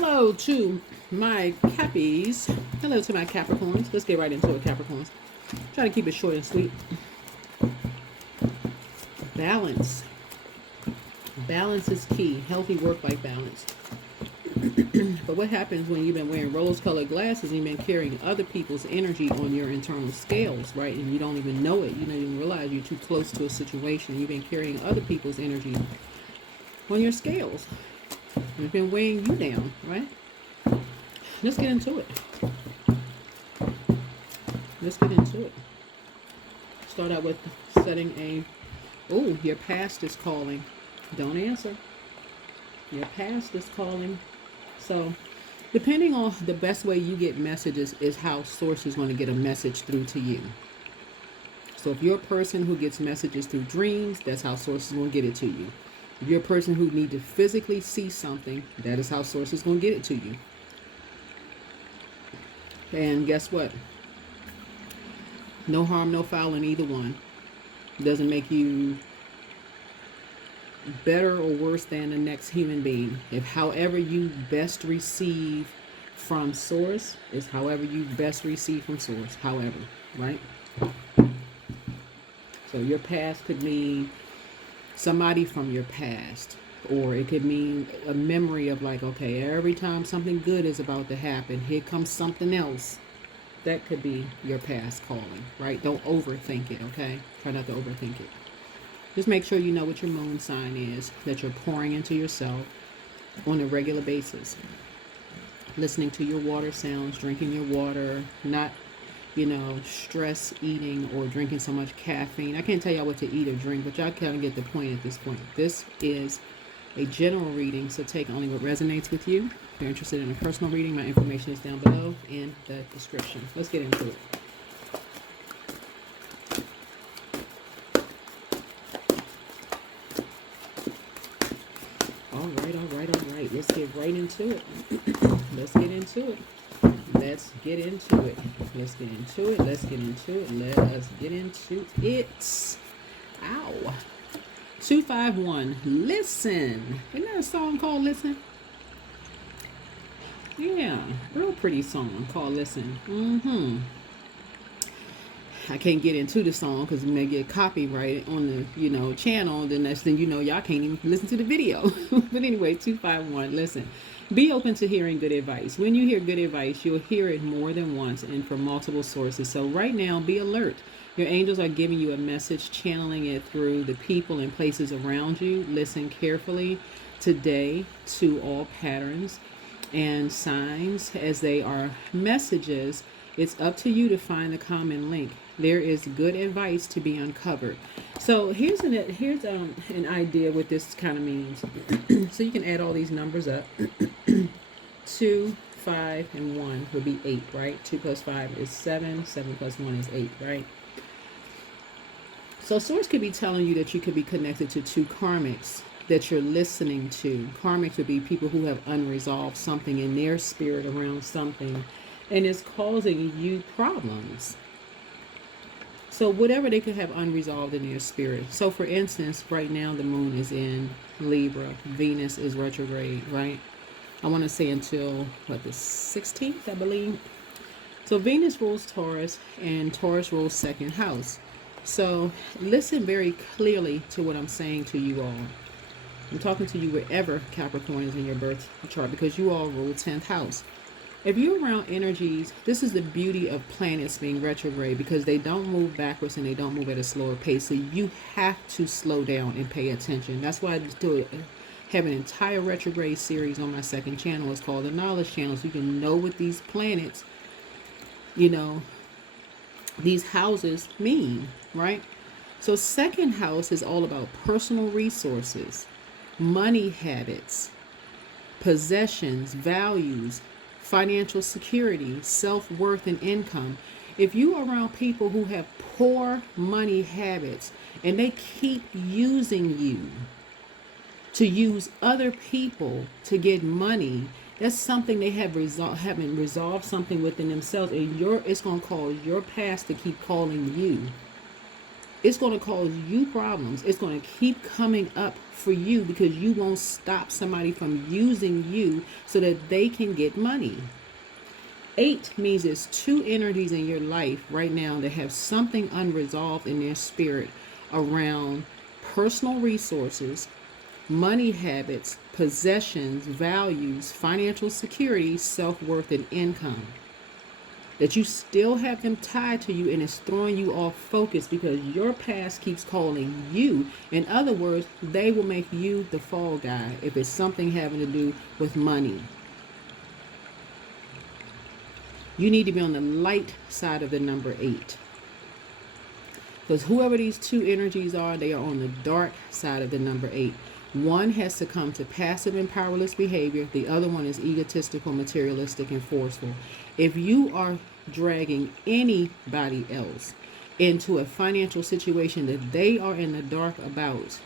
Hello to my Cappies. Hello to my Capricorns. Let's get right into it, Capricorns. Try to keep it short and sweet. Balance. Balance is key. Healthy work-life balance. But what happens when you've been wearing rose-colored glasses and you've been carrying other people's energy on your internal scales, right? And you don't even know it. You don't even realize you're too close to a situation. And you've been carrying other people's energy on your scales. And it's been weighing you down, right? Let's get into it. Let's get into it. Start out with setting a... Oh, your past is calling. Don't answer. Your past is calling. So, depending on the best way you get messages is how source is going to get a message through to you. So, if you're a person who gets messages through dreams, that's how source is going to get it to you. If you're a person who needs to physically see something, that is how source is going to get it to you. And guess what? No harm, no foul in either one. It doesn't make you better or worse than the next human being. If however you best receive from source is however you best receive from source. However, right? So your past could mean somebody from your past, or it could mean a memory of like, okay, every time something good is about to happen, here comes something else. That could be your past calling, right? Don't overthink it, okay? Try not to overthink it. Just make sure you know what your moon sign is, that you're pouring into yourself on a regular basis. Listening to your water sounds, drinking your water, not, stress eating or drinking so much caffeine. I can't tell y'all what to eat or drink, but y'all kind of get the point at this point. This is a general reading, so take only what resonates with you. If you're interested in a personal reading, my information is down below in the description. Let's get into it. All right. Let's get right into it. Let's get into it. Let's get into it. Let's get into it. Let's get into it. Let us get into it. Ow. 251. Listen. Isn't that a song called Listen? Yeah. Real pretty song called Listen. I can't get into the song because we may get copyrighted on the, channel. Then next thing you know, y'all can't even listen to the video. But anyway, 251, listen. Be open to hearing good advice. When you hear good advice, you'll hear it more than once and from multiple sources. So right now, be alert. Your angels are giving you a message, channeling it through the people and places around you. Listen carefully today to all patterns and signs as they are messages. It's up to you to find the common link. There is good advice to be uncovered. So here's an idea what this kind of means. So you can add all these numbers up. 2, 5, and 1 would be 8, right? 2 plus 5 is 7. 7 plus 1 is 8, right? So source could be telling you that you could be connected to two karmics that you're listening to. Karmics would be people who have unresolved something in their spirit around something, and it's causing you problems. So whatever they could have unresolved in their spirit. So for instance, right now the moon is in Libra. Venus is retrograde, right? I want to say until, the 16th, I believe. So Venus rules Taurus, and Taurus rules second house. So listen very clearly to what I'm saying to you all. I'm talking to you wherever Capricorn is in your birth chart because you all rule 10th house. If you're around energies, this is the beauty of planets being retrograde because they don't move backwards and they don't move at a slower pace. So you have to slow down and pay attention. That's why I have an entire retrograde series on my second channel. It's called the Knowledge Channel. So you can know what these planets, these houses mean, right? So second house is all about personal resources, money habits, possessions, values, financial security, self-worth, and income. If you are around people who have poor money habits and they keep using you to use other people to get money, that's something they haven't resolved something within themselves, and it's going to cause your past to keep calling you. It's going to cause you problems. It's going to keep coming up for you because you won't stop somebody from using you so that they can get money. 8 means there's 2 energies in your life right now that have something unresolved in their spirit around personal resources, money habits, possessions, values, financial security, self-worth, and income. That you still have them tied to you and it's throwing you off focus because your past keeps calling you. In other words, they will make you the fall guy if it's something having to do with money. You need to be on the light side of the number 8. Because whoever these 2 energies are, they are on the dark side of the number 8. One has succumbed to passive and powerless behavior. The other one is egotistical, materialistic, and forceful. If you are dragging anybody else into a financial situation that they are in the dark about,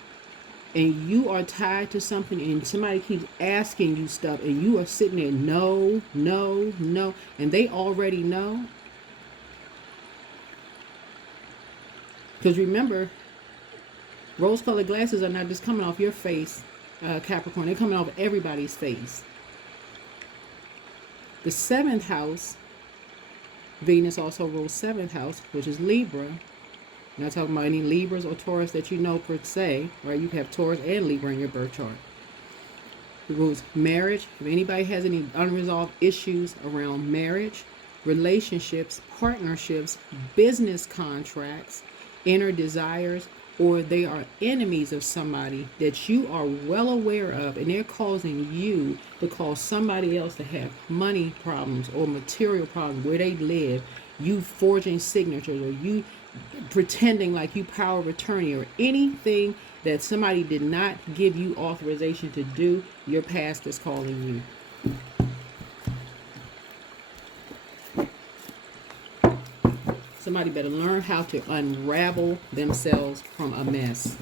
and you are tied to something and somebody keeps asking you stuff and you are sitting there, no, no, no, and they already know. Because remember, rose-colored glasses are not just coming off your face, Capricorn. They're coming off everybody's face. The 7th house, Venus also rules 7th house, which is Libra. I'm not talking about any Libras or Taurus that you know per se, right? You can have Taurus and Libra in your birth chart. It rules marriage. If anybody has any unresolved issues around marriage, relationships, partnerships, business contracts, inner desires, or they are enemies of somebody that you are well aware of and they're causing you to cause somebody else to have money problems or material problems where they live, you forging signatures or you pretending like you power of attorney or anything that somebody did not give you authorization to do, your past is calling you. Somebody better learn how to unravel themselves from a mess.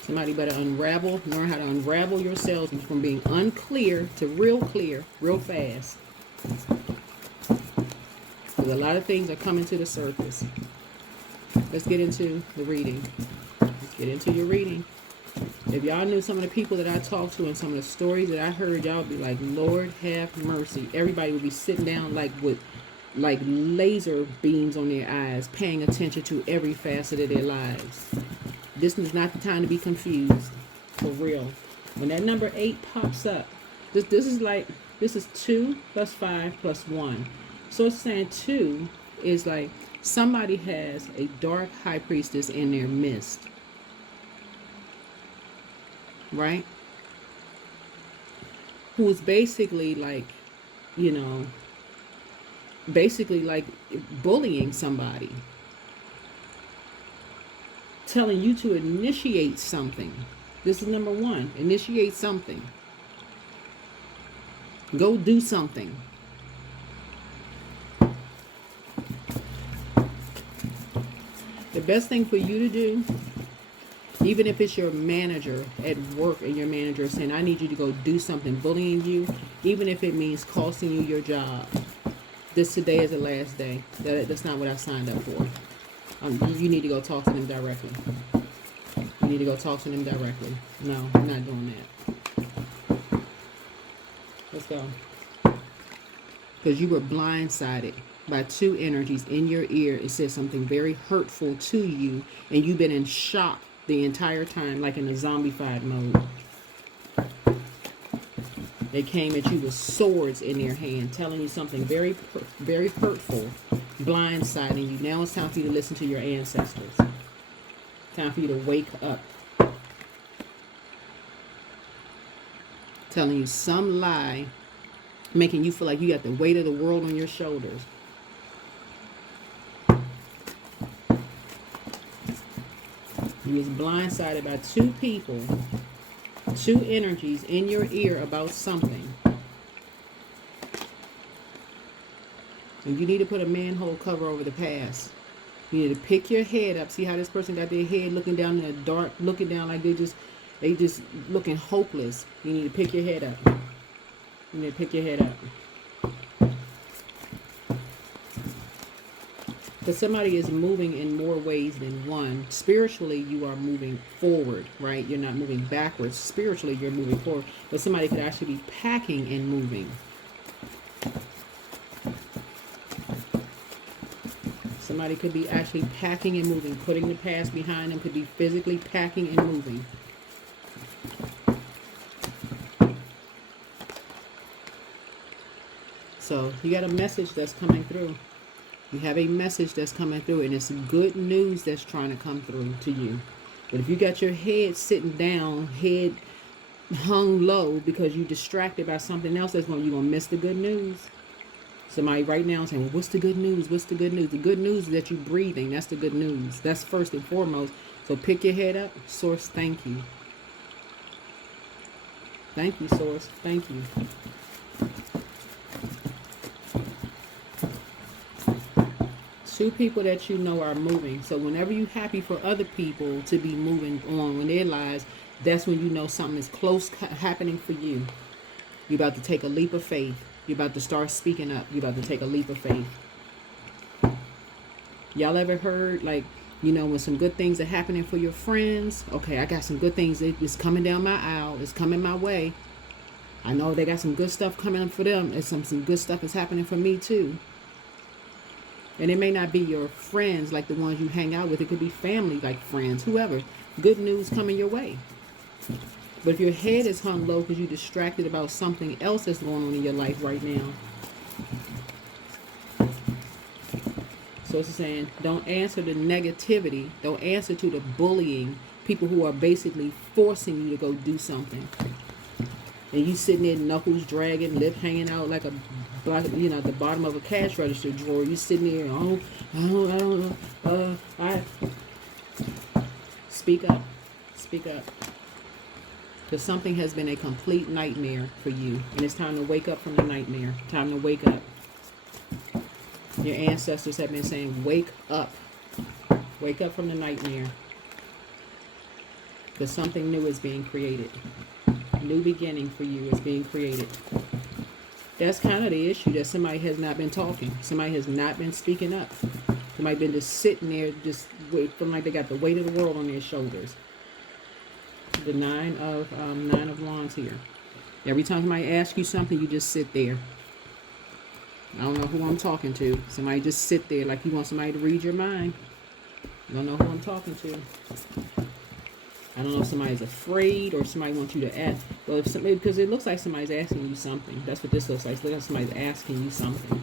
Somebody better learn how to unravel yourselves from being unclear to real clear, real fast. Because a lot of things are coming to the surface. Let's get into the reading. Let's get into your reading. If y'all knew some of the people that I talked to and some of the stories that I heard, y'all would be like, Lord have mercy. Everybody would be sitting down with laser beams on their eyes, paying attention to every facet of their lives. This is not the time to be confused. For real. When that number 8 pops up, this is 2 plus 5 plus 1. So it's saying 2 is like somebody has a dark high priestess in their midst. Right? Who is basically like, basically like bullying somebody. Telling you to initiate something. This is number 1. Initiate something. Go do something. The best thing for you to do, even if it's your manager at work and your manager is saying, I need you to go do something, bullying you, even if it means costing you your job. Today is the last day. That's not what I signed up for. You need to go talk to them directly. You need to go talk to them directly. No, I'm not doing that. Let's go. Because you were blindsided by 2 energies in your ear. It says something very hurtful to you, and you've been in shock the entire time, like in a zombified mode. They came at you with swords in their hand, telling you something very, very hurtful, blindsiding you. Now it's time for you to listen to your ancestors. Time for you to wake up. Telling you some lie, making you feel like you got the weight of the world on your shoulders. You was blindsided by 2 people, 2 energies in your ear about something. And you need to put a manhole cover over the past. You need to pick your head up. See how this person got their head looking down in the dark, looking down like they just looking hopeless. You need to pick your head up. You need to pick your head up. But somebody is moving in more ways than one. Spiritually, you are moving forward, right? You're not moving backwards. Spiritually, you're moving forward. But somebody could actually be packing and moving. Somebody could be actually packing and moving, putting the past behind them, could be physically packing and moving. So you got a message that's coming through. You have a message that's coming through, and it's good news that's trying to come through to you. But if you got your head sitting down, head hung low because you're distracted by something else, you're going to miss the good news. Somebody right now saying, well, what's the good news? What's the good news? The good news is that you're breathing. That's the good news. That's first and foremost. So pick your head up. Source, thank you. Thank you, Source. Thank you. Two people that you know are moving. So whenever you're happy for other people to be moving on in their lives, that's when you know something is close happening for you. You're about to take a leap of faith. You're about to start speaking up. You're about to take a leap of faith. Y'all ever heard, like, you know, when some good things are happening for your friends? Okay, I got some good things. It's coming down my aisle. It's coming my way. I know they got some good stuff coming for them. And some good stuff is happening for me too. And it may not be your friends like the ones you hang out with. It could be family, like friends, whoever. Good news coming your way. But if your head is hung low because you're distracted about something else that's going on in your life right now. So it's saying, don't answer the negativity. Don't answer to the bullying. People who are basically forcing you to go do something. And you sitting there, knuckles dragging, lip hanging out like a, you know, at the bottom of a cash register drawer. You sitting there, I don't know. Speak up. Speak up. Because something has been a complete nightmare for you. And it's time to wake up from the nightmare. Time to wake up. Your ancestors have been saying, wake up. Wake up from the nightmare. Because something new is being created. New beginning for you is being created. That's kind of the issue, that somebody has not been talking. Somebody has not been speaking up. Somebody been just sitting there, just feeling like they got the weight of the world on their shoulders. The nine of wands here. Every time somebody asks you something, you just sit there. I don't know who I'm talking to. Somebody just sit there like you want somebody to read your mind. I don't know who I'm talking to. I don't know if somebody's afraid or somebody wants you to ask. Well, if somebody, because it looks like somebody's asking you something. That's what this looks like. It looks like somebody's asking you something.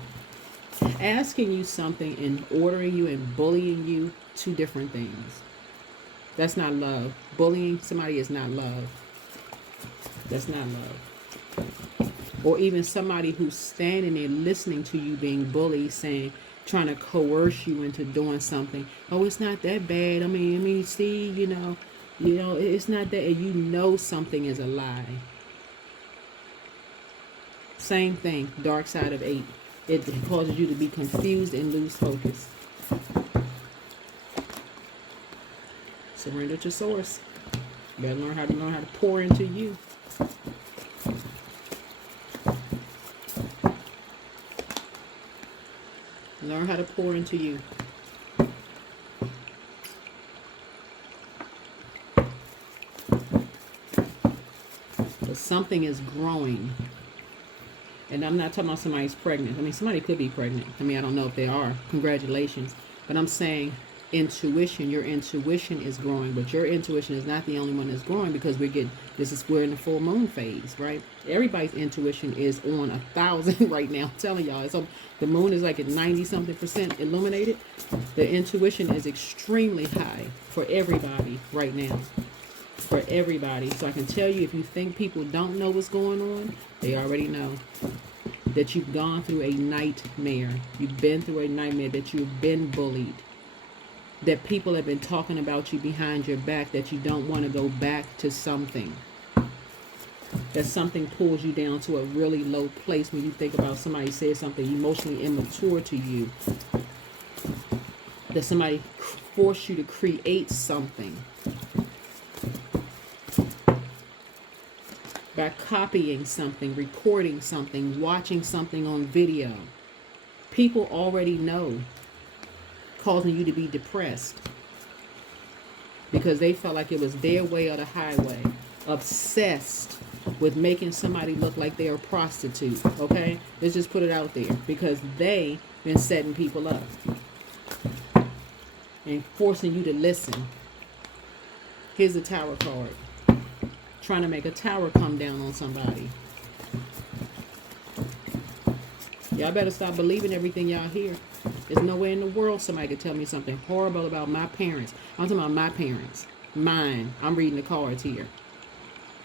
Asking you something and ordering you and bullying you, two different things. That's not love. Bullying somebody is not love. That's not love. Or even somebody who's standing there listening to you being bullied, saying, trying to coerce you into doing something. Oh, it's not that bad. I mean, see, you know, it's not that. And you know something is a lie. Same thing, dark side of 8. It causes you to be confused and lose focus. Surrender to source. You gotta learn how to pour into you. Learn how to pour into you. But something is growing. And I'm not talking about somebody's pregnant. I mean, somebody could be pregnant. I mean, I don't know if they are. Congratulations. But I'm saying intuition, your intuition is growing, but your intuition is not the only one that's growing, because we're in the full moon phase, right? Everybody's intuition is on 1,000 right now. I'm telling y'all, so the moon is like at 90-something% illuminated. The intuition is extremely high for everybody right now. For everybody. So I can tell you, if you think people don't know what's going on, they already know. That you've gone through a nightmare. You've been through a nightmare, that you've been bullied. That people have been talking about you behind your back, that you don't want to go back to something. That something pulls you down to a really low place when you think about somebody said something emotionally immature to you. That somebody forced you to create something. By copying something, recording something, watching something on video. People already know. causing you to be depressed because they felt like it was their way or the highway. Obsessed with making somebody look like they're a prostitute. Okay, let's just put it out there, because they been setting people up and forcing you to listen. Here's a tower card, trying to make a tower come down on somebody. Y'all better stop believing everything y'all hear. There's no way in the world somebody could tell me something horrible about my parents. I'm talking about my parents. Mine. I'm reading the cards here.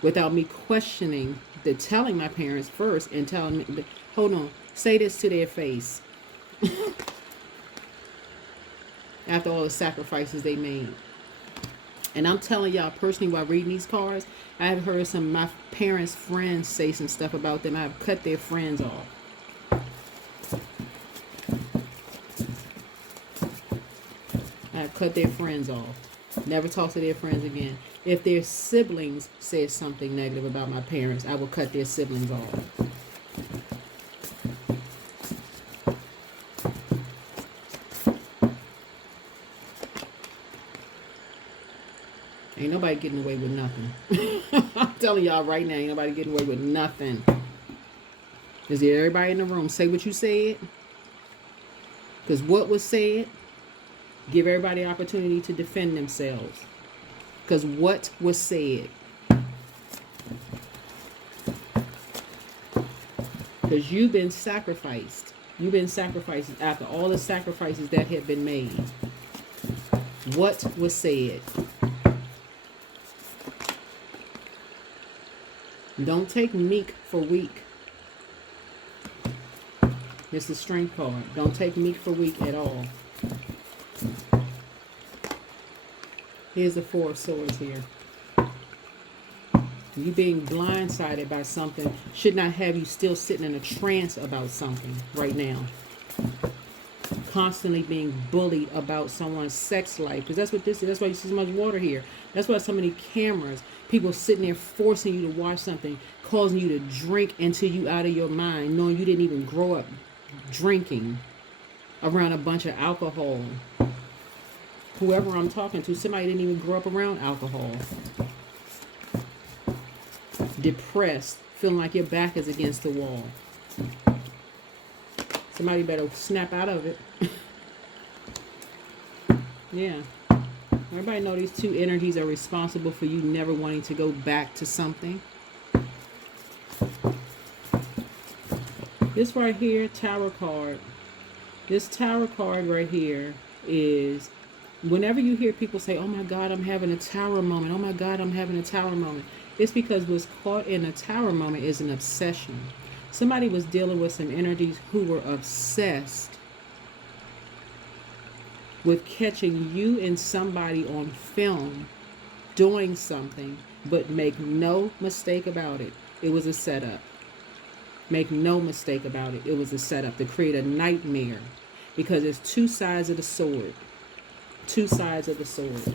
Without me questioning telling my parents first and telling me, hold on, say this to their face. After all the sacrifices they made. And I'm telling y'all personally, while reading these cards, I have heard some of my parents' friends say some stuff about them. I've cut their friends off. Cut their friends off. Never talk to their friends again. If their siblings said something negative about my parents, I will cut their siblings off. Ain't nobody getting away with nothing. I'm telling y'all right now, ain't nobody getting away with nothing. Is there everybody in the room say what you said? Because what was said, give everybody an opportunity to defend themselves. Because what was said. Because you've been sacrificed. You've been sacrificed after all the sacrifices that have been made. What was said. Don't take meek for weak. This is strength card. Don't take meek for weak at all. Here's the Four of Swords here. You being blindsided by something should not have you still sitting in a trance about something right now. Constantly being bullied about someone's sex life. Because that's what this is. That's why you see so much water here. That's why so many cameras. People sitting there forcing you to watch something. Causing you to drink until you out of your mind. Knowing you didn't even grow up drinking around a bunch of alcohol. Whoever I'm talking to, somebody didn't even grow up around alcohol. Depressed, feeling like your back is against the wall. Somebody better snap out of it. Yeah. Everybody know these two energies are responsible for you never wanting to go back to something. This right here, Tower card. This Tower card right here is, whenever you hear people say, oh my God, I'm having a Tower moment. Oh my God, I'm having a Tower moment. It's because what's caught in a Tower moment is an obsession. Somebody was dealing with some energies who were obsessed with catching you and somebody on film doing something, but make no mistake about it. It was a setup. Make no mistake about it. It was a setup to create a nightmare, because it's two sides of the sword. Two sides of the sword.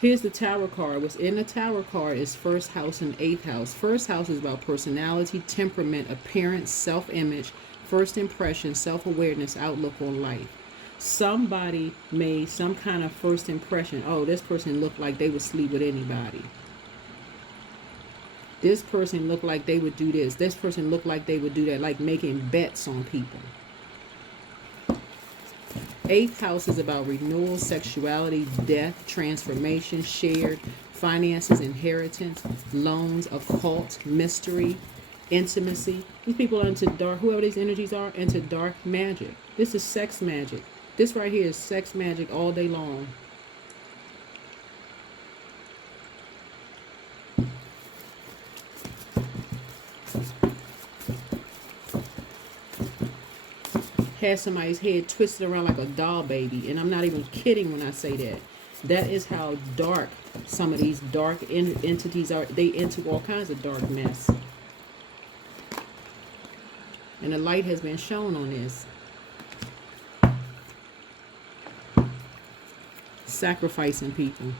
Here's the Tower card. What's in the Tower card is first house and eighth house. First house is about personality, temperament, appearance, self-image, first impression, self-awareness, outlook on life. Somebody made some kind of first impression. Oh, this person looked like they would sleep with anybody. This person looked like they would do this. This person looked like they would do that, like making bets on people. Eighth house is about renewal, sexuality, death, transformation, shared, finances, inheritance, loans, occult, mystery, intimacy. These people are into dark, whoever these energies are, into dark magic. This is sex magic. This right here is sex magic all day long. Has somebody's head twisted around like a doll baby. And I'm not even kidding when I say that. That is how dark some of these dark entities are. They into all kinds of dark mess. And the light has been shown on this. Sacrificing people.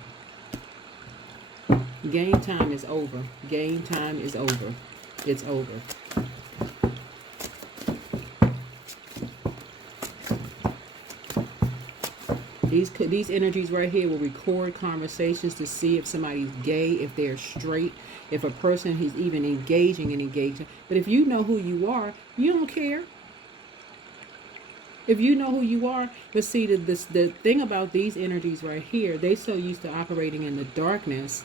Game time is over. Game time is over. It's over. These energies right here will record conversations to see if somebody's gay, if they're straight, if a person is even engaging. But if you know who you are, you don't care. If you know who you are, but see, the thing about these energies right here, they so used to operating in the darkness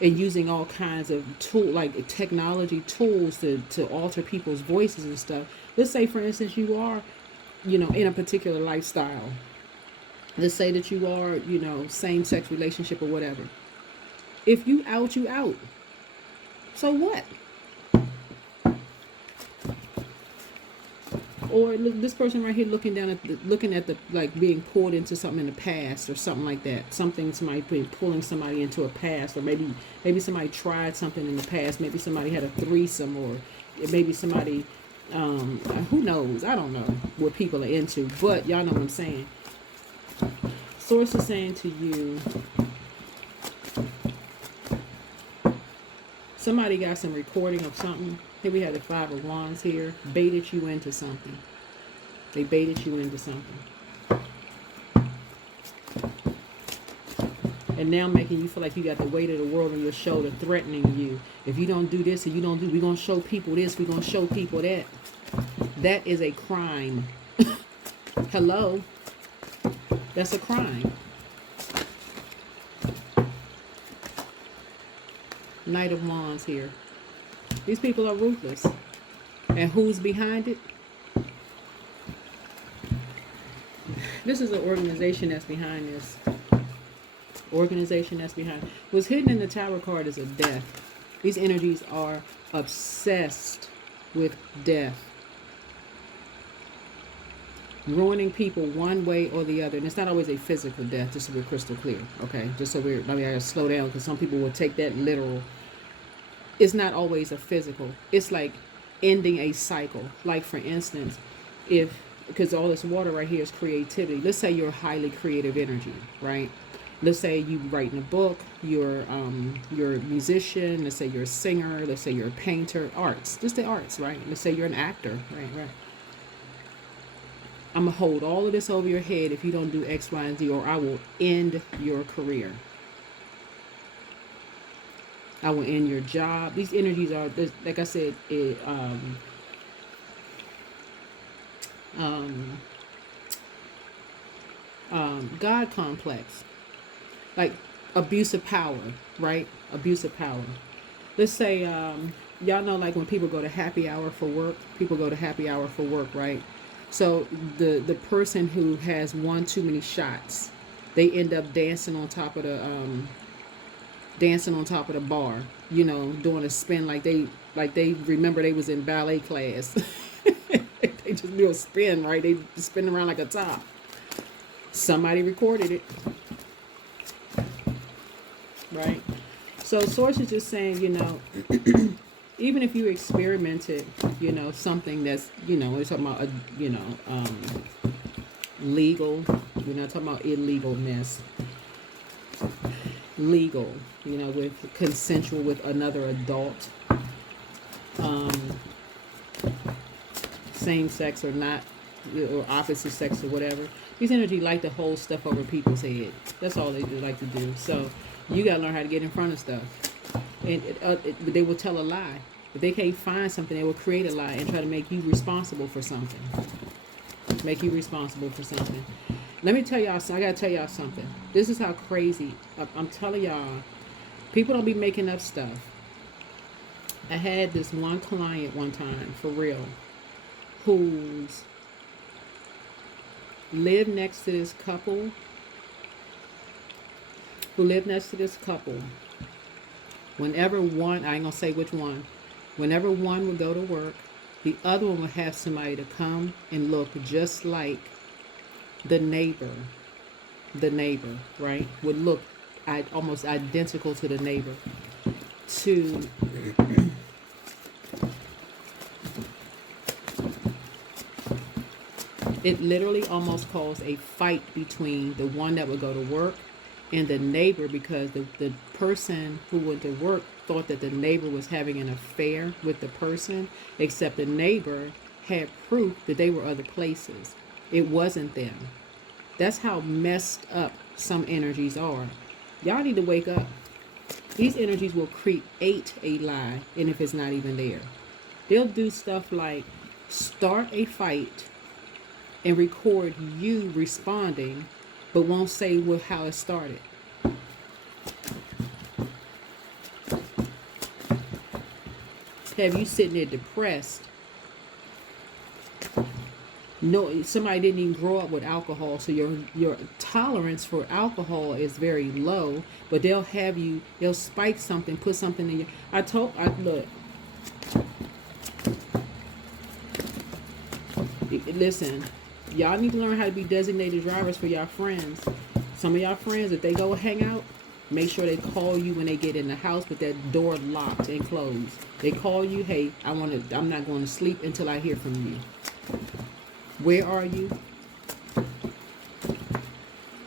and using all kinds of like technology tools to alter people's voices and stuff. Let's say, for instance, you are, in a particular lifestyle. Let's say that you are, same-sex relationship or whatever. If you out, you out. So what? Or this person right here looking at the like being pulled into something in the past or something like that. Somebody pulling somebody into a past, or maybe somebody tried something in the past. Maybe somebody had a threesome, or maybe somebody, who knows? I don't know what people are into, but y'all know what I'm saying. Source is saying to you, somebody got some recording of something. Here we have the Five of Wands here. Baited you into something. They baited you into something. And now making you feel like you got the weight of the world on your shoulder, threatening you. If you don't do this, and you don't do, we're going to show people this, we're going to show people that. That is a crime. Hello? That's a crime. Knight of Wands here. These people are ruthless. And who's behind it? This is an organization that's behind this. Organization that's behind it. What's hidden in the Tower card is a death. These energies are obsessed with death. Ruining people one way or the other. And it's not always a physical death, just so we're crystal clear. Okay? Just so I gotta slow down, because some people will take that literal. It's not always a physical. It's like ending a cycle. Like, for instance, because all this water right here is creativity. Let's say you're a highly creative energy, right? Let's say you writing a book, you're a musician, let's say you're a singer, let's say you're a painter, arts, just the arts, right? Let's say you're an actor, right? I'm going to hold all of this over your head if you don't do X, Y, and Z, or I will end your career. I will end your job. These energies are, like I said, God complex. Like abuse of power, right? Abuse of power. Let's say, y'all know, like when people go to happy hour for work, right? So the person who has one too many shots, they end up dancing on top of the bar, doing a spin like they remember they was in ballet class. They just do a spin, right? They spin around like a top. Somebody recorded it, right? So source is just saying, even if you experimented, something that's, we're talking about, legal. We're not talking about illegalness. Legal, with consensual with another adult. Same sex or not, or opposite sex or whatever. These energy like to hold stuff over people's head. That's all they do, like to do. So you got to learn how to get in front of stuff. And they will tell a lie. If they can't find something, they will create a lie and try to make you responsible for something. Let me tell y'all, I got to tell y'all something. This is how crazy, I'm telling y'all, people don't be making up stuff. I had this one client one time, for real, who's lived next to this couple, whenever one, I ain't gonna say which one, whenever one would go to work, the other one would have somebody to come and look just like the neighbor, right? Would look almost identical to the neighbor. It literally almost caused a fight between the one that would go to work and the neighbor, because the person who went to work thought that the neighbor was having an affair with the person, except the neighbor had proof that they were other places. It wasn't them. That's how messed up some energies are. Y'all need to wake up. These energies will create a lie, and if it's not even there, they'll do stuff like start a fight and record you responding, but won't say how it started. Have you sitting there depressed? No, somebody didn't even grow up with alcohol, so your tolerance for alcohol is very low. But they'll spike something, put something in your. Look. Listen, y'all need to learn how to be designated drivers for y'all friends. Some of y'all friends, if they go hang out, make sure they call you when they get in the house with that door locked and closed. They call you, hey, I'm not going to sleep until I hear from you. Where are you?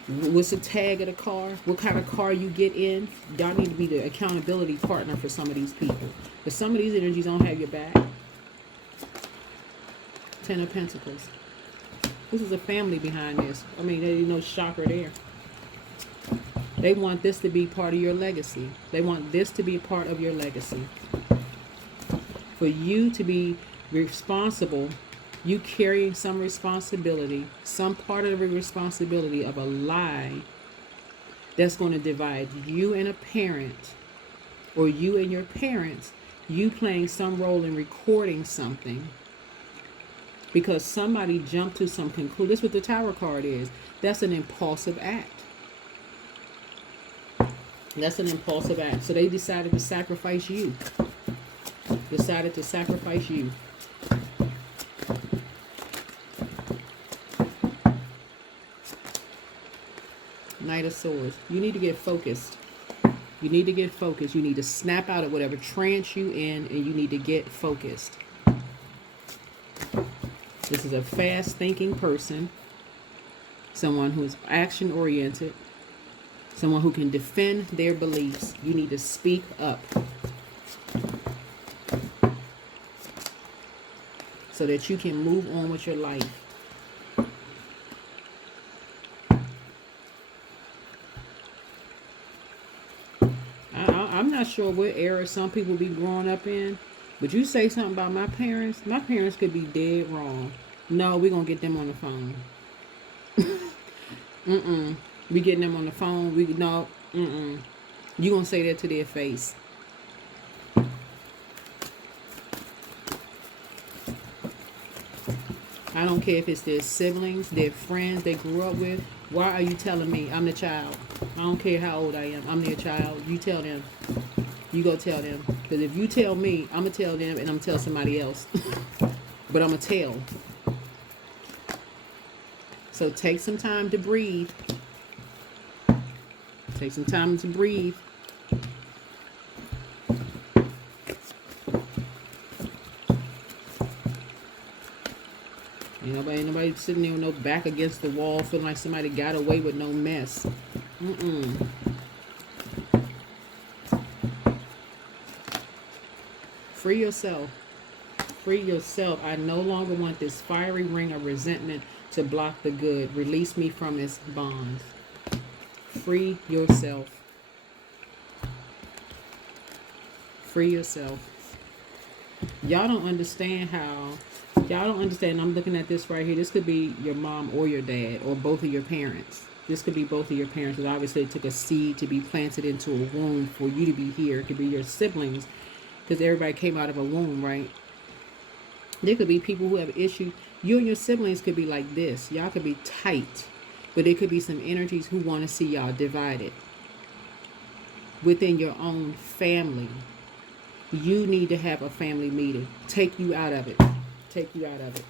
What's the tag of the car? What kind of car you get in? Y'all need to be the accountability partner for some of these people. But some of these energies don't have your back. 10 of Pentacles. This is a family behind this. I mean, there's no shocker there. They want this to be part of your legacy. They want this to be a part of your legacy. For you to be responsible, you carrying some responsibility, some part of the responsibility of a lie that's going to divide you and a parent, or you and your parents, you playing some role in recording something because somebody jumped to some conclusion. That's what the Tower card is. That's an impulsive act. That's an impulsive act. So they decided to sacrifice you. Decided to sacrifice you. Knight of Swords. You need to get focused. You need to get focused. You need to snap out of whatever trance you in, and you need to get focused. This is a fast-thinking person. Someone who is action-oriented. Someone who can defend their beliefs. You need to speak up. So that you can move on with your life. I'm not sure what era some people be growing up in, but you say something about my parents could be dead wrong. No, we're going to get them on the phone. We getting them on the phone. You going to say that to their face. I don't care if it's their siblings, their friends they grew up with. Why are you telling me? I'm the child. I don't care how old I am. I'm their child. You tell them. You go tell them. Because if you tell me, I'm going to tell them and I'm going to tell somebody else. But I'm going to tell. So take some time to breathe. Take some time to breathe. Ain't nobody sitting there with no back against the wall feeling like somebody got away with no mess. Free yourself. Free yourself. I no longer want this fiery ring of resentment to block the good. Release me from its bonds. Free yourself. Free yourself. Y'all don't understand how... Y'all don't understand. I'm looking at this right here. This could be your mom or your dad or both of your parents. This could be both of your parents. Because obviously it took a seed to be planted into a womb for you to be here. It could be your siblings. Because everybody came out of a womb, right? There could be people who have issues. You and your siblings could be like this. Y'all could be tight. But there could be some energies who want to see y'all divided. Within your own family. You need to have a family meeting. Take you out of it. Take you out of it.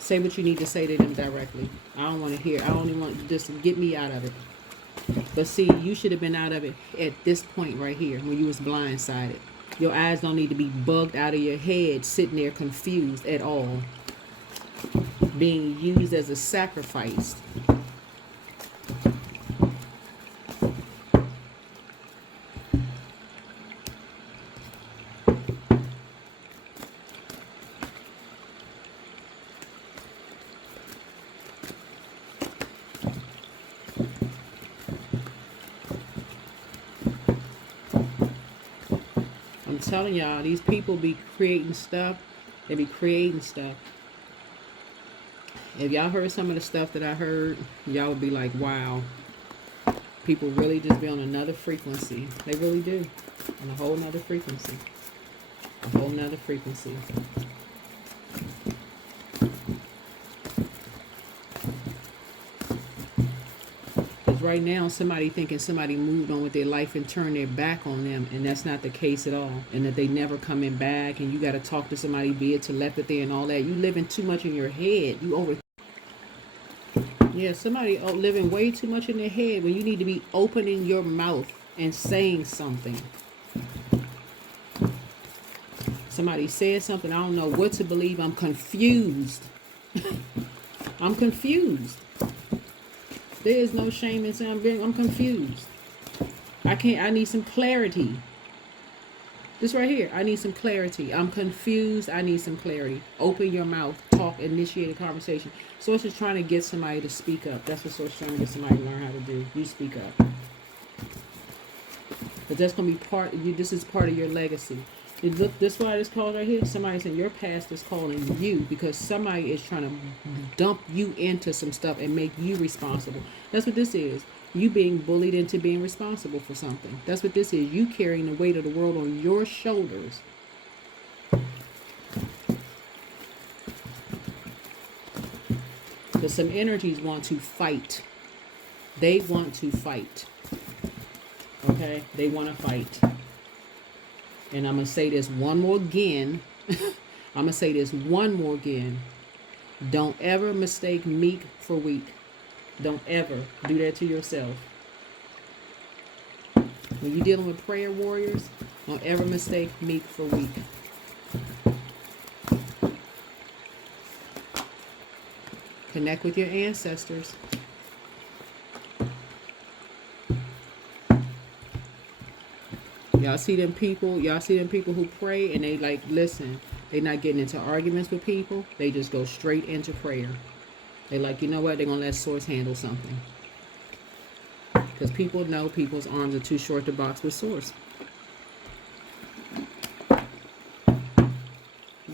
Say what you need to say to them directly. I don't want to hear. I only want just to get me out of it. But see, you should have been out of it at this point right here when you was blindsided. Your eyes don't need to be bugged out of your head, sitting there confused at all. Being used as a sacrifice. telling y'all, these people be creating stuff. They be creating stuff. If y'all heard some of the stuff that I heard, y'all would be like, wow. People really just be on another frequency. They really do. On a whole nother frequency. A whole nother frequency. Because right now, somebody thinking somebody moved on with their life and turned their back on them. And that's not the case at all. And that they never coming back. And you got to talk to somebody, be it telepathy and all that. You living too much in your head. You over. Yeah, somebody living way too much in their head when you need to be opening your mouth and saying something. Somebody said something, I don't know what to believe. I'm confused. I'm confused. There is no shame in saying I'm confused. I need some clarity. This right here, I need some clarity. I'm confused. I need some clarity. Open your mouth. Talk. Initiate a conversation. Source is trying to get somebody to speak up. That's what Source is trying to get somebody to learn how to do. You speak up. But that's going to be part of you. This is part of your legacy. You look, this why it's called right here. Somebody's in your past is calling you because somebody is trying to dump you into some stuff and make you responsible. That's what this is. You being bullied into being responsible for something. That's what this is. You carrying the weight of the world on your shoulders. Because some energies want to fight. They want to fight. Okay? They want to fight. And I'm going to say this one more again. I'm going to say this one more again. Don't ever mistake meek for weak. Don't ever do that to yourself. When you're dealing with prayer warriors, don't ever mistake meek for weak. Connect with your ancestors. Y'all see them people who pray and they like, listen, they not getting into arguments with people. They just go straight into prayer. They like, you know what? They're going to let Source handle something. Because people know people's arms are too short to box with Source.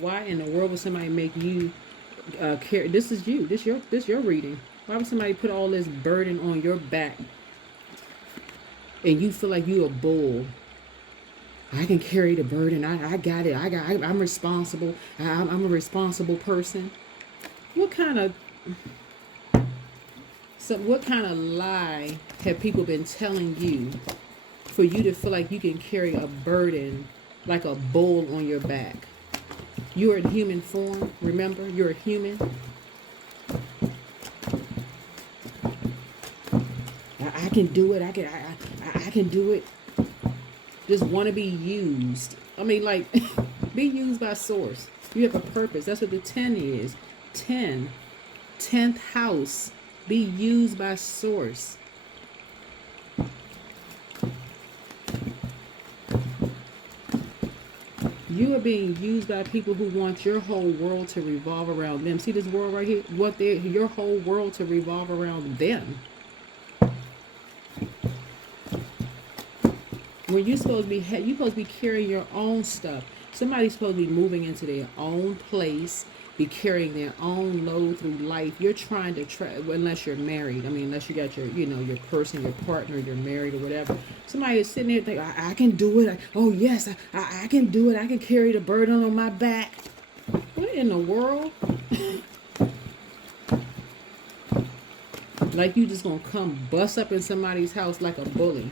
Why in the world would somebody make you carry? This is you. This your reading. Why would somebody put all this burden on your back and you feel like you a bull? I can carry the burden. I got it. I'm responsible. I'm a responsible person. What kind of lie have people been telling you for you to feel like you can carry a burden like a bull on your back? You're in human form. Remember, you're a human. I can do it. I can do it. Just want to be used. I mean, like, be used by Source. You have a purpose. That's what the 10 is. 10. 10th house. Be used by Source. You are being used by people who want your whole world to revolve around them. See this world right here? Your whole world to revolve around them. When you're supposed to be carrying your own stuff. Somebody's supposed to be moving into their own place, be carrying their own load through life. You're trying to unless you're married. I mean, unless you got your, your person, your partner, you're married or whatever. Somebody is sitting there thinking, I can do it. Oh yes, I can do it. I can carry the burden on my back. What in the world? Like you just gonna come bust up in somebody's house like a bully.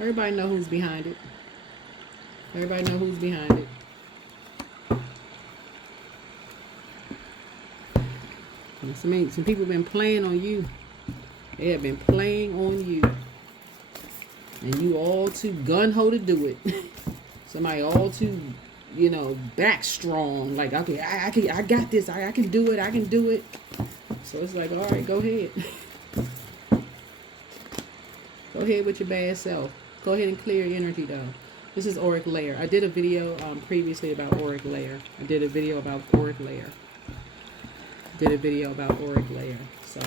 Everybody know who's behind it. Everybody know who's behind it. Some people have been playing on you. They have been playing on you. And you all too gun-ho to do it. Somebody all too, back strong. Like, okay, I got this. I can do it. I can do it. So it's like, all right, go ahead. Go ahead with your bad self. Go ahead and clear your energy down. This is auric layer. I did a video previously about auric layer. So,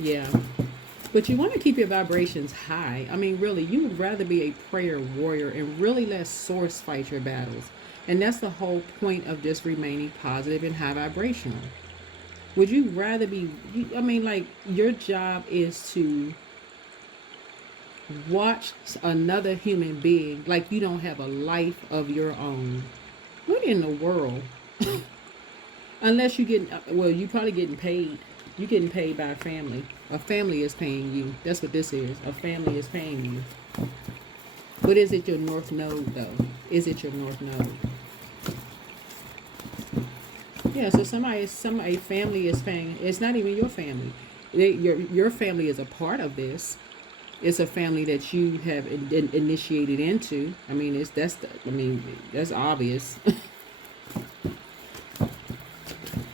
yeah. But you want to keep your vibrations high. I mean, really, you would rather be a prayer warrior and really let source fight your battles. And that's the whole point of just remaining positive and high vibrational. Would you rather be, I mean, like, your job is to watch another human being like you don't have a life of your own. What in the world? Unless you get, well, you probably getting paid. You're getting paid by a family. A family is paying you. That's what this is. A family is paying you. But is it your north node, though? Is it your north node? Yeah, so somebody, family is paying. It's not even your family. Your family is a part of this. It's a family that you have initiated into. I mean, that's obvious.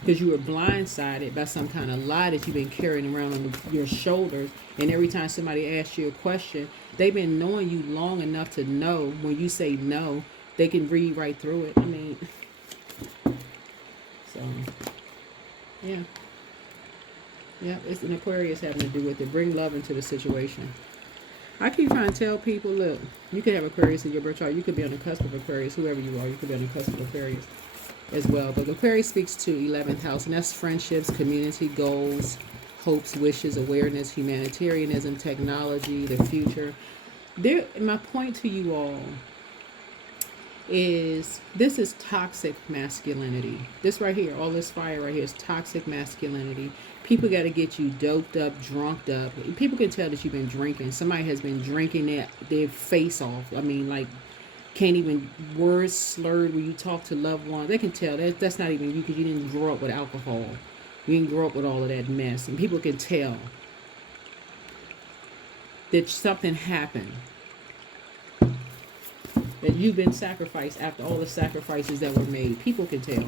Because you were blindsided by some kind of lie that you've been carrying around on your shoulders. And every time somebody asks you a question, they've been knowing you long enough to know when you say no, they can read right through it. I mean, so, yeah. Yeah, it's an Aquarius having to do with it. Bring love into the situation. I keep trying to tell people, look, you could have Aquarius in your birth chart. You could be on the cusp of Aquarius, whoever you are. You could be on the cusp of Aquarius as well. But Aquarius speaks to 11th house, and that's friendships, community, goals, hopes, wishes, awareness, humanitarianism, technology, the future. My point to you all is this is toxic masculinity. This right here, all this fire right here is toxic masculinity. People got to get you doped up, drunked up. People can tell that you've been drinking. Somebody has been drinking their face off. I mean, like, can't even words slurred when you talk to loved ones. They can tell that's not even you because you didn't grow up with alcohol. You didn't grow up with all of that mess. And people can tell that something happened. That you've been sacrificed after all the sacrifices that were made. People can tell.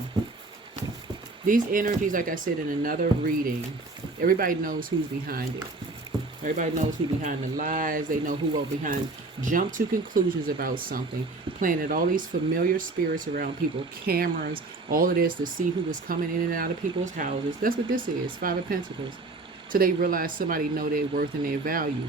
These energies, like I said in another reading, everybody knows who's behind it. Everybody knows who's behind the lies. They know who are behind. Jump to conclusions about something. Planted all these familiar spirits around people. Cameras. All of this to see who was coming in and out of people's houses. That's what this is. 5 of Pentacles. Till they realize somebody know their worth and their value.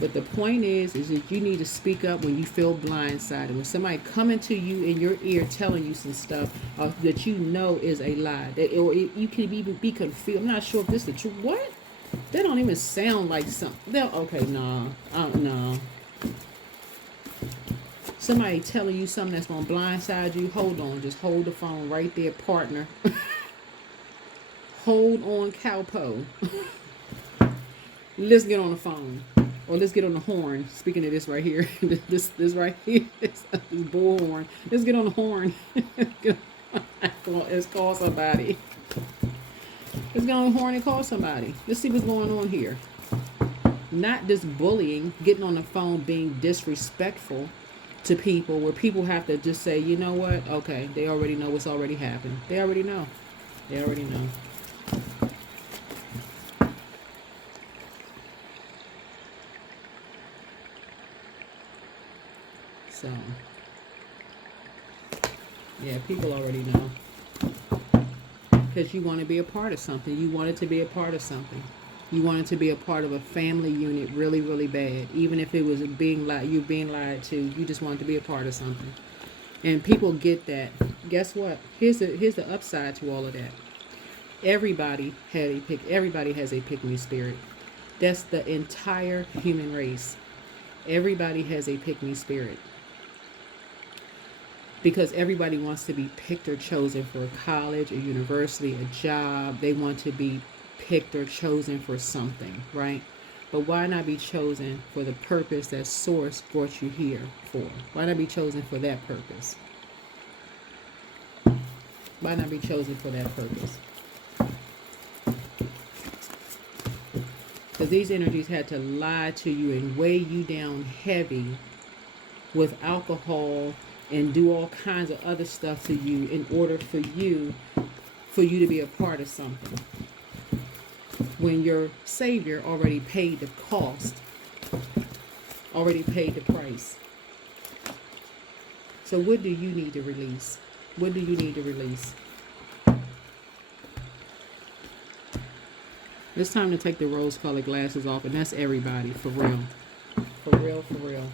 But the point is that you need to speak up when you feel blindsided. When somebody coming to you in your ear telling you some stuff that you know is a lie. Or you can even be confused. I'm not sure if this is the truth. What? They don't even sound like something. Okay, nah. Nah. Somebody telling you something that's going to blindside you. Hold on. Just hold the phone right there, partner. Hold on, cowpo. Let's get on the phone. Or let's get on the horn. Speaking of this right here. this right here. This bullhorn. Let's get on the horn. Let's call somebody. Let's get on the horn and call somebody. Let's see what's going on here. Not just bullying. Getting on the phone being disrespectful to people. Where people have to just say, you know what? Okay. They already know what's already happened. They already know. They already know. So, yeah, people already know. Because you want to be a part of something. You wanted to be a part of something. You wanted to be a part of a family unit really, really bad. Even if it was being lied to, you just wanted to be a part of something. And people get that. Guess what? Here's the upside to all of that. Everybody has a pick-me spirit. That's the entire human race. Everybody has a pick-me spirit. Because everybody wants to be picked or chosen for a college, a university, a job. They want to be picked or chosen for something, right? But why not be chosen for the purpose that Source brought you here for? Why not be chosen for that purpose? Why not be chosen for that purpose? Because these energies had to lie to you and weigh you down heavy with alcohol and do all kinds of other stuff to you in order for you to be a part of something. When your Savior already paid the cost, already paid the price. So what do you need to release? What do you need to release? It's time to take the rose-colored glasses off, and that's everybody, for real. For real, for real.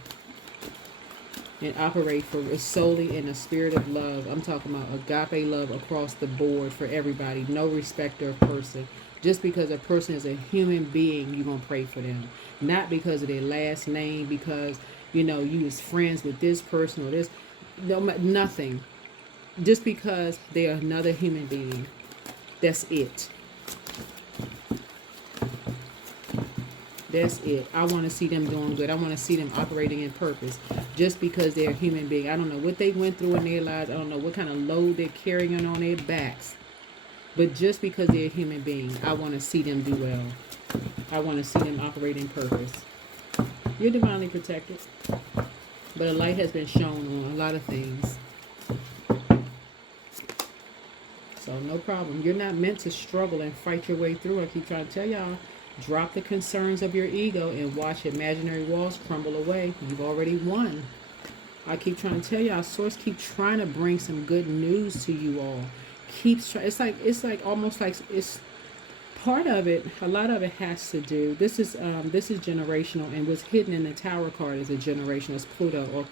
And operate for solely in a spirit of love. I'm talking about agape love across the board for everybody. No respecter of person. Just because a person is a human being, you're going to pray for them. Not because of their last name, because, you know, you was friends with this person or this. No, nothing. Just because they're another human being. That's it. That's it. I want to see them doing good. I want to see them operating in purpose. Just because they're a human being. I don't know what they went through in their lives. I don't know what kind of load they're carrying on their backs. But just because they're a human being, I want to see them do well. I want to see them operate in purpose. You're divinely protected. But a light has been shown on a lot of things. So no problem. You're not meant to struggle and fight your way through. I keep trying to tell y'all. Drop the concerns of your ego and watch imaginary walls crumble away. You've already won. I keep trying to tell y'all, Source keep trying to bring some good news to you all. It's like almost like it's part of it. A lot of it has to do. This is generational, and what's hidden in the Tower card is a generational. It's Pluto, or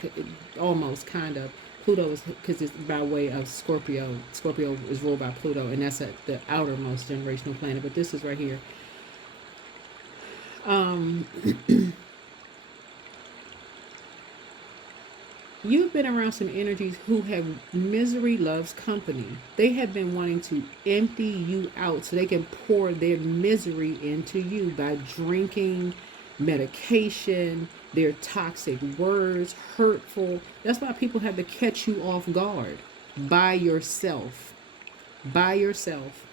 almost kind of. Pluto is because it's by way of Scorpio. Scorpio is ruled by Pluto, and that's at the outermost generational planet. But this is right here. You've been around some energies who have misery loves company. They have been wanting to empty you out so they can pour their misery into you by drinking, medication, their toxic words, hurtful. That's why people have to catch you off guard by yourself. By yourself.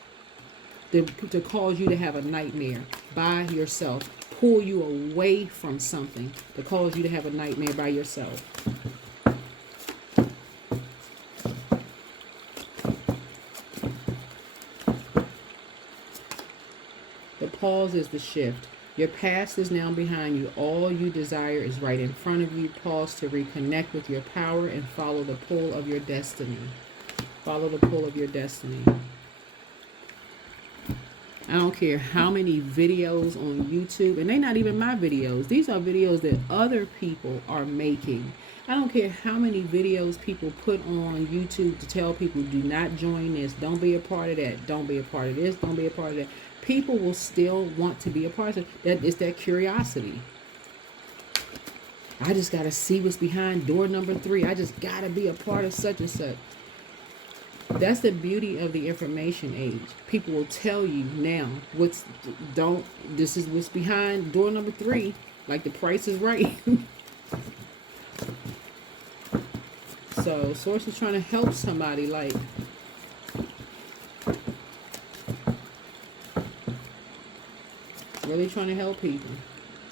To cause you to have a nightmare by yourself. Pull you away from something to cause you to have a nightmare by yourself. The pause is the shift. Your past is now behind you. All you desire is right in front of you. Pause to reconnect with your power and follow the pull of your destiny. Follow the pull of your destiny. I don't care how many videos on YouTube, and they're not even my videos. These are videos that other people are making. I don't care how many videos people put on YouTube to tell people, do not join this. Don't be a part of that. Don't be a part of this. Don't be a part of that. People will still want to be a part of it. That is that curiosity. I just got to see what's behind door number 3. I just got to be a part of such and such. That's the beauty of the information age. People will tell you now this is what's behind door number 3. Like the price is right. So Source is trying to help somebody, like really trying to help people.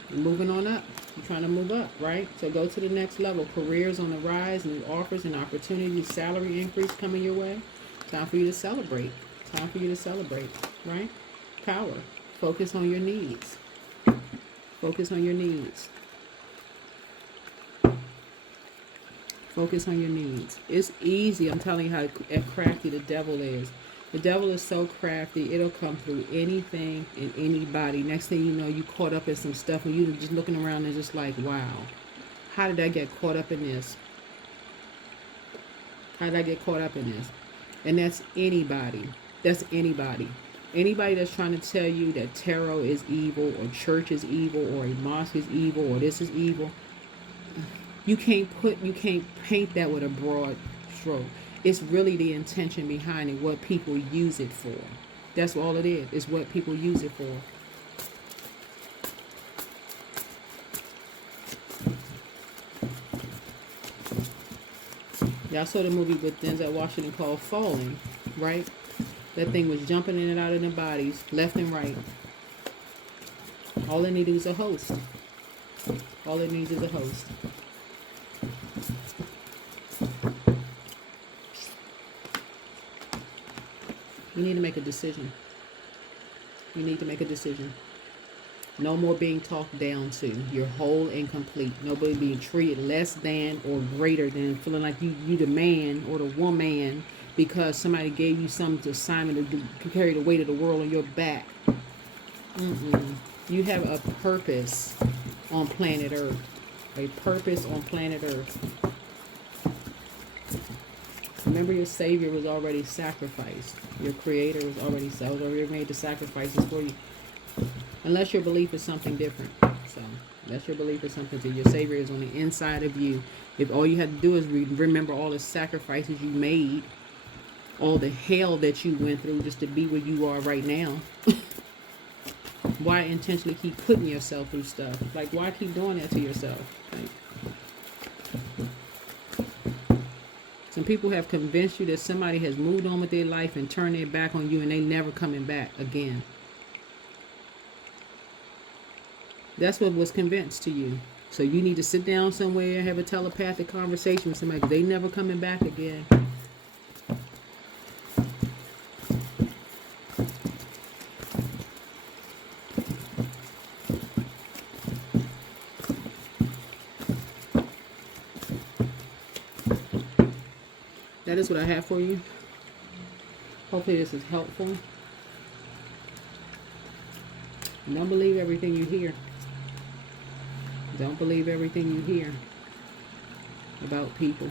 You're moving on up. You're trying to move up, right? So go to the next level. Careers on the rise, new offers and opportunities, salary increase coming your way. Time for you to celebrate. Time for you to celebrate, right? Power. Focus on your needs. Focus on your needs. Focus on your needs. It's easy. I'm telling you how crafty the devil is. The devil is so crafty. It'll come through anything and anybody. Next thing you know, you caught up in some stuff and you're just looking around and just like, wow, how did I get caught up in this? How did I get caught up in this? And that's anybody. That's anybody. Anybody that's trying to tell you that tarot is evil or church is evil or a mosque is evil or this is evil. You can't paint that with a broad stroke. It's really the intention behind it, what people use it for. That's all it is. It's what people use it for. Y'all saw the movie with Denzel Washington called Falling, right? That thing was jumping in and out of the bodies, left and right. All it needed was a host. All it needs is a host. You need to make a decision. You need to make a decision. No more being talked down to. You're whole and complete. Nobody being treated less than or greater than, feeling like you the man or the woman because somebody gave you some assignment to carry the weight of the world on your back. You have a purpose on planet Earth. A purpose on planet Earth. Remember, your Savior was already sacrificed. Your Creator was already made the sacrifices for you. Unless your belief is something different. So, unless your belief is something that your Savior is on the inside of you. If all you have to do is remember all the sacrifices you made, all the hell that you went through just to be where you are right now. Why intentionally keep putting yourself through stuff? Like, why keep doing that to yourself? Like, some people have convinced you that somebody has moved on with their life and turned their back on you and they never coming back again. That's what was convinced to you. So you need to sit down somewhere, have a telepathic conversation with somebody, because they never coming back again. That is what I have for you. Hopefully this is helpful. Don't believe everything you hear. Don't believe everything you hear about people.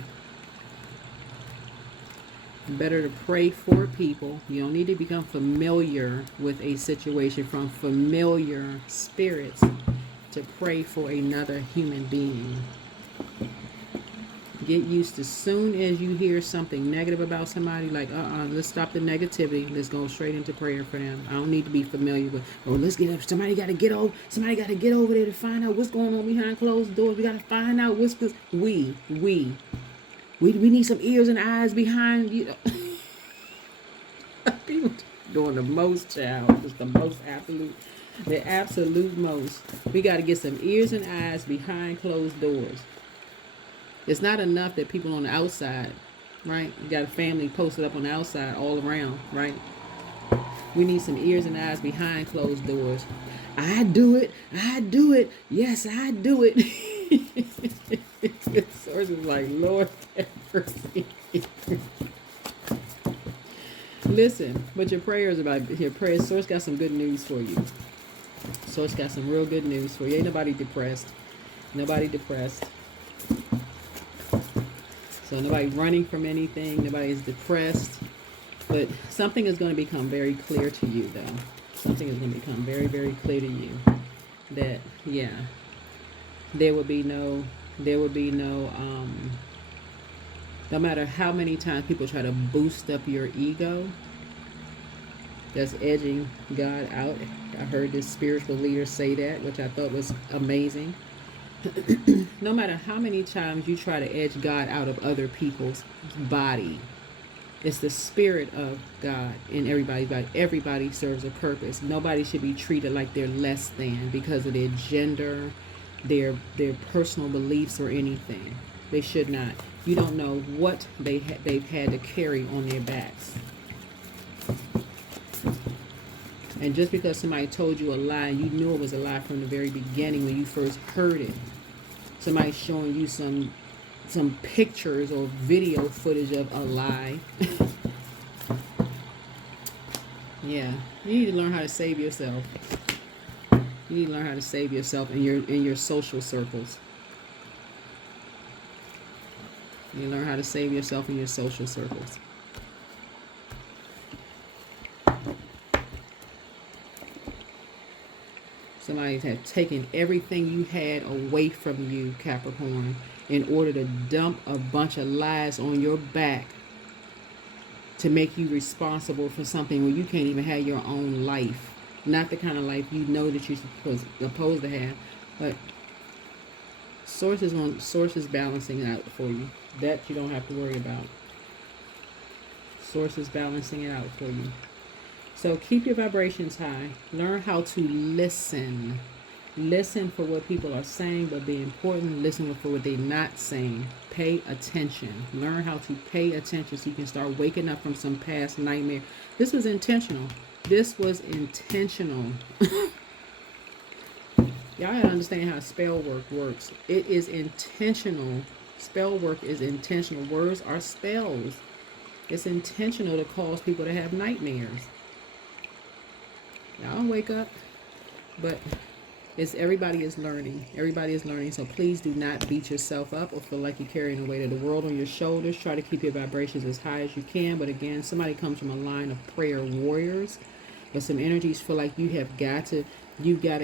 Better to pray for people. You don't need to become familiar with a situation from familiar spirits to pray for another human being. Get used to, soon as you hear something negative about somebody, like, let's stop the negativity. Let's go straight into prayer for them. I don't need to be familiar with, let's get up. Somebody got to get over there to find out what's going on behind closed doors. We got to find out what's, we need some ears and eyes behind, you know. People doing the most, child. It's the most the absolute most. We got to get some ears and eyes behind closed doors. It's not enough that people on the outside, right? You got a family posted up on the outside all around, right? We need some ears and eyes behind closed doors. I do it. Yes, I do it. Source is like, Lord have mercy. Listen, but your prayers about your prayers. Source got some good news for you. Source got some real good news for you. Ain't nobody depressed. Nobody depressed. So nobody running from anything. Nobody is depressed. But something is going to become very clear to you, though. Something is going to become very, very clear to you. That, yeah, there will be no, no matter how many times people try to boost up your ego, that's edging God out. I heard this spiritual leader say that, which I thought was amazing. No matter how many times you try to edge God out of other people's body, it's the spirit of God in everybody's body. Everybody serves a purpose. Nobody should be treated like they're less than because of their gender, their personal beliefs, or anything. They should not. You don't know what they've had to carry on their backs. And just because somebody told you a lie, you knew it was a lie from the very beginning when you first heard it. Somebody showing you some pictures or video footage of a lie. Yeah, you need to learn how to save yourself. You need to learn how to save yourself in your social circles. You learn how to save yourself in your social circles. Somebody has taken everything you had away from you, Capricorn, in order to dump a bunch of lies on your back to make you responsible for something where you can't even have your own life. Not the kind of life you know that you're supposed to have. But Source is balancing it out for you. That you don't have to worry about. Source is balancing it out for you. So keep your vibrations high. Learn how to listen. Listen for what people are saying, but be important. Listen for what they're not saying. Pay attention. Learn how to pay attention so you can start waking up from some past nightmare. This was intentional. This was intentional. Y'all gotta understand how spell work works. It is intentional. Spell work is intentional. Words are spells. It's intentional to cause people to have nightmares. Y'all wake up. But everybody is learning. Everybody is learning. So please do not beat yourself up or feel like you're carrying the weight of the world on your shoulders. Try to keep your vibrations as high as you can. But again, somebody comes from a line of prayer warriors. But some energies feel like you've got to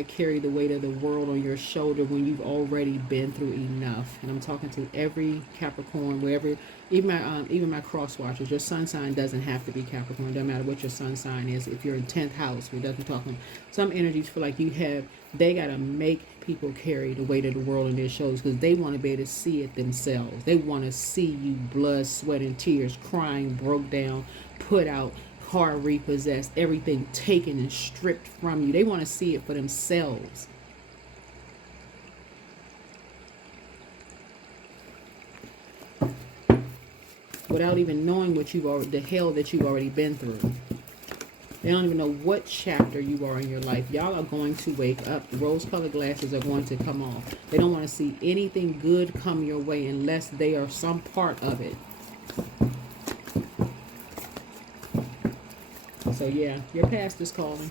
carry the weight of the world on your shoulder when you've already been through enough. And I'm talking to every Capricorn, wherever, even my cross watchers. Your sun sign doesn't have to be Capricorn. It doesn't matter what your sun sign is. If you're in 10th house, we're definitely talking. Some energies feel like they gotta make people carry the weight of the world on their shoulders because they want to be able to see it themselves. They want to see you blood, sweat, and tears, crying, broke down, put out, car repossessed, everything taken and stripped from you. They want to see it for themselves. Without even knowing the hell that you've already been through. They don't even know what chapter you are in your life. Y'all are going to wake up. The rose-colored glasses are going to come off. They don't want to see anything good come your way unless they are some part of it. So yeah, your past is calling.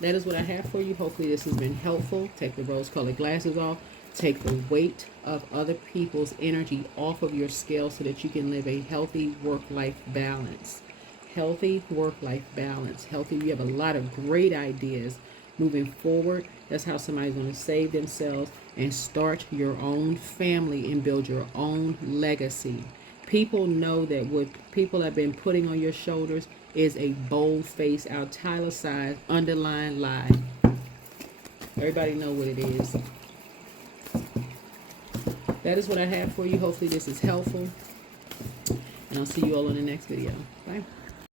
That is what I have for you. Hopefully this has been helpful. Take the rose-colored glasses off. Take the weight of other people's energy off of your scale so that you can live a healthy work-life balance. Healthy work-life balance. Healthy. You have a lot of great ideas moving forward. That's how somebody's going to save themselves and start your own family and build your own legacy. People know that what people have been putting on your shoulders is a bold-faced, italicized, underlined lie. Everybody know what it is. That is what I have for you. Hopefully this is helpful. And I'll see you all in the next video. Bye.